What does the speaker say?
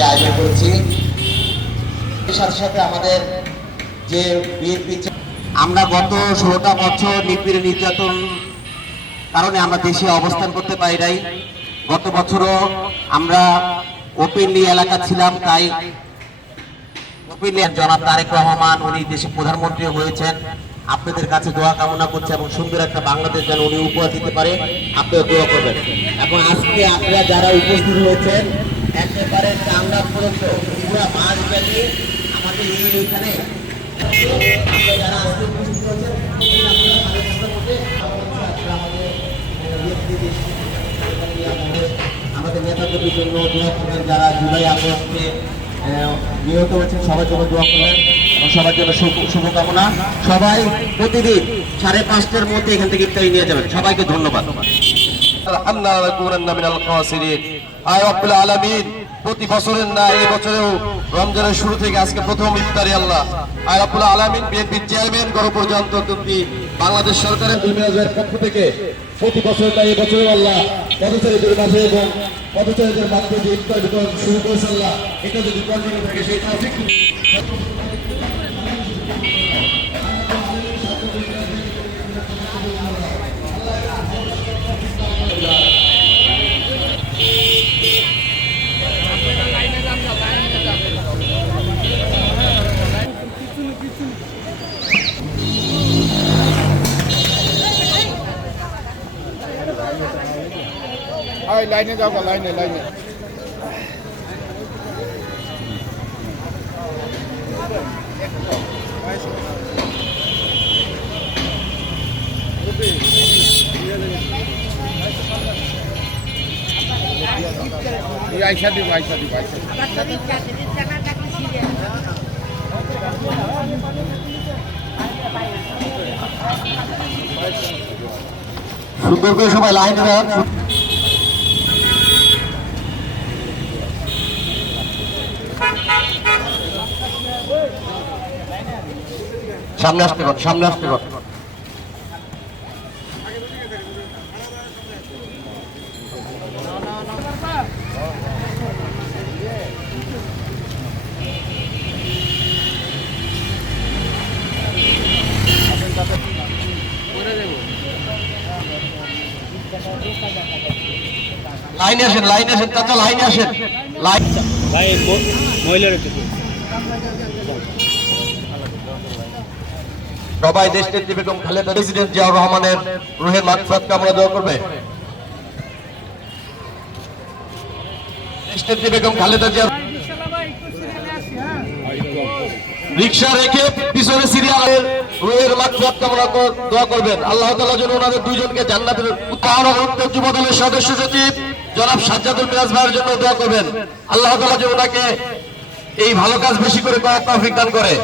আয়োজন করেছি। এর সাথে সাথে আমাদের যে বিএনপি, আমরা গত 16টা বছর নিপীড়ন নির্যাতন কারণে আমরা দেশে অবস্থান করতে পারি নাই। গত বছরও আমরা ওপেনলি এলাকা ছিলাম, তাই ওপেনলি জনাব তারেক রহমান উনি দেশের প্রধানমন্ত্রী হয়েছেন। আপনাদের কাছে দোয়া কামনা করছে এবং সুন্দর একটা বাংলাদেশ যেন উনি উপহার দিতে পারে, আপনারা দোয়া করবেন। এখন আজকে আপনারা যারা উপস্থিত হয়েছেন একেবারে টাঙ্গা পর্যন্ত পুরো মাঠ ব্যাপী আমাদের এইখানে যারা আজকে উপস্থিত হয়েছেন আমাদের নেতাকর্মীর জন্য দোয়া করবেন। যারা জুলাই আগস্টে নিহত হয়েছেন সবার জন্য দোয়া করবেন এবং সবার জন্য শুভকামনা। সবাই প্রতিদিন 5:30টার মধ্যে এখান থেকে ইফতারি নিয়ে যাবেন। সবাইকে ধন্যবাদ। প্রতি বছরের না এই বছরেও রমজানের শুরু থেকে আজকে প্রথম ইফতারি আল্লাহ আয় রাব্বুল আলামিন বিএনপির চেয়ারম্যান গণপ্রজাতন্ত্রী বাংলাদেশ সরকারের দুনিয়ার পক্ষ থেকে প্রতি বছর এই বছরেও আল্লাহ পথচারীদের মাঝে এবং পথচারীদের মাধ্যমে যে ইফতার বিতরণ শুরু করেছে আল্লাহ, এটা যদি কন্টিনিউ থাকে সেই তৌফিক লাইনে যাও, লাইনে লাইনে আইসা দিব আইসা দিব আইসা সুন্দর করে সবাই লাইন দেন। সামনে আসতে কর, সামনে আসতে কর। লাইনে আসেন, লাইনে আসেন, চাচা লাইনে আসেন। লাইন ভাই মহিলার একটু সবাই দেশনেত্রী বেগম খালেদা প্রেসিডেন্ট জিয়াউর রহমানের রুহের মাগফিরাত কামনা দোয়া করবে। দেশনেত্রী বেগম খালেদা জিয়া রিকশা রেখে পিছনে সিরিয়ালের রুহের মাগফিরাত কামনা দোয়া করবেন। আল্লাহ তাআলা যেন ওনাদের দুইজনকে জান্নাতের উত্তর যুব দলের সদস্য সচিব জনাব সাজ্জাদুল মিরাজ ভাইয়ের জন্য দোয়া করবেন। আল্লাহ তাআলা যেন ওনাকে এই ভালো কাজ বেশি করে করার তৌফিক দান করে।